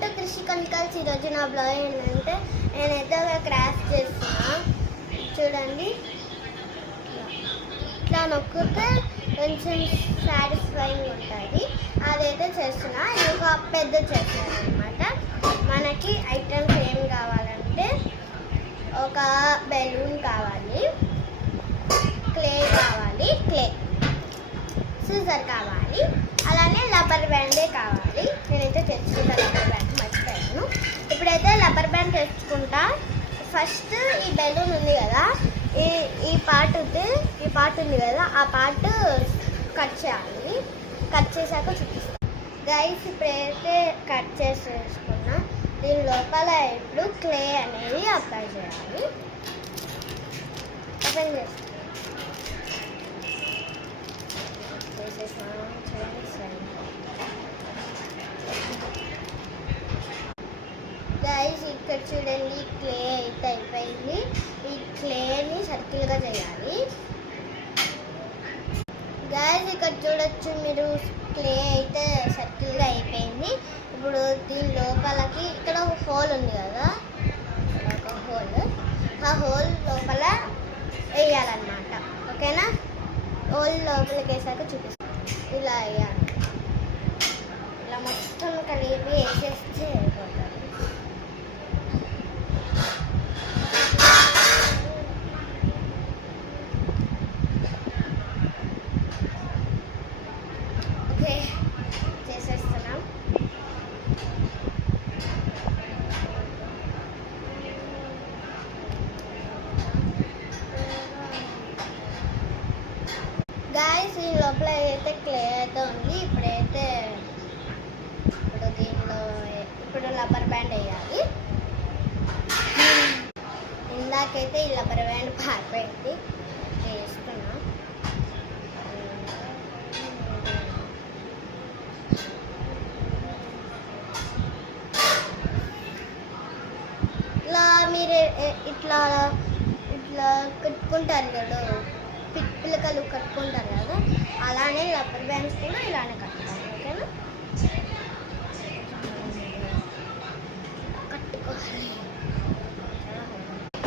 Welcome to కృషి chemicals. ఈరోజు నా బ్లాగ్ ఏంటంటే నేనైతే ఒక క్రాఫ్ట్ చేస్తున్నా. చూడండి, ఇట్లా నొక్కితే కొంచెం సాటిస్ఫైయింగ్ ఉంటుంది. అదైతే చేస్తున్నా. ఇది ఒక పెద్ద చేస్తాను అనమాట. మనకి ఐటమ్స్ ఏం కావాలంటే ఒక బెలూన్ కావాలి, క్లే కావాలి, సిజర్ కావాలి, అలానే రబ్బర్ బ్యాండే కావాలి. నేనైతే తెచ్చుకుంటా రబ్బర్ బ్యాండ్, మర్చిపోయాను. ఇప్పుడైతే రబ్బర్ బ్యాండ్ తెచ్చుకుంటా. ఫస్ట్ ఈ బెలూన్ ఉంది కదా, ఈ పార్ట్ ఉంది కదా, ఆ పార్ట్ కట్ చేయాలి. కట్ చేశాక చూపిస్తాను గైస్. ఇప్పుడైతే కట్ చేసేసుకున్నా. దీని లోపల ఇప్పుడు క్లే అనేది అప్లై చేయాలి. ఓపెన్ చేస్తాను. గైస్ ఇక్కడ చూడండి, క్లే అయితే అయిపోయింది. ఈ క్లేని సర్కిల్గా చేయాలి. గైస్ ఇక్కడ చూడొచ్చు మీరు, క్లే అయితే సర్కిల్గా అయిపోయింది. ఇప్పుడు దీని లోపలకి ఇక్కడ ఒక హోల్ ఉంది కదా, ఒక హోల్, ఆ హోల్ లోపల వేయాలన్నమాట. ఓకేనా? హోల్ లోపలికి వేసాక చూపిస్తాను. ఇలా వేయాలి. ఇలా మొత్తం కలిపి వేసేస్తే అయిపోతుంది. ఓకే, చేసేస్తున్నాం. గాయస్ ఈ లోపల అయితే క్లే అయితే ఉంది. ఇప్పుడు రబ్బర్ బ్యాండ్ వేయాలి. ఇందాకైతే ఈ రబ్బర్ బ్యాండ్ పారిపోయింది, వేస్తున్నా. ఇట్లా మీరు ఇట్లా కట్టుకుంటారు కదా, పిల్లకలు కట్టుకుంటారు కదా, అలానే రబ్బర్ బ్యాండ్స్ కూడా ఇలానే కట్టుకోవాలి. ఓకేనా? కట్టుకోవాలి.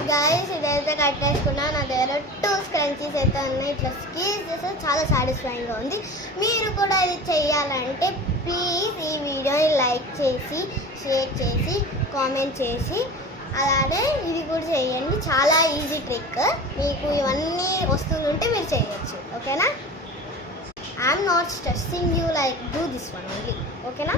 గాయస్ ఇదైతే కట్టేసుకున్నా. నా దగ్గర 2 స్క్రంచీస్ అయితే ఉన్నాయి. ఇట్లా స్క్వీజ్ చేస్తే చాలా సాటిస్ఫైయింగ్గా ఉంది. మీరు కూడా ఇది చేయాలంటే ప్లీజ్ ఈ వీడియోని లైక్ చేసి, షేర్ చేసి, కామెంట్ చేసి, అలానే ఇది కూడా చేయండి. చాలా ఈజీ ట్రిక్. మీకు ఇవన్నీ వస్తువులు ఉంటే మీరు చేయవచ్చు. ఓకేనా? I'm not stressing you, like do this one only. ఓకేనా?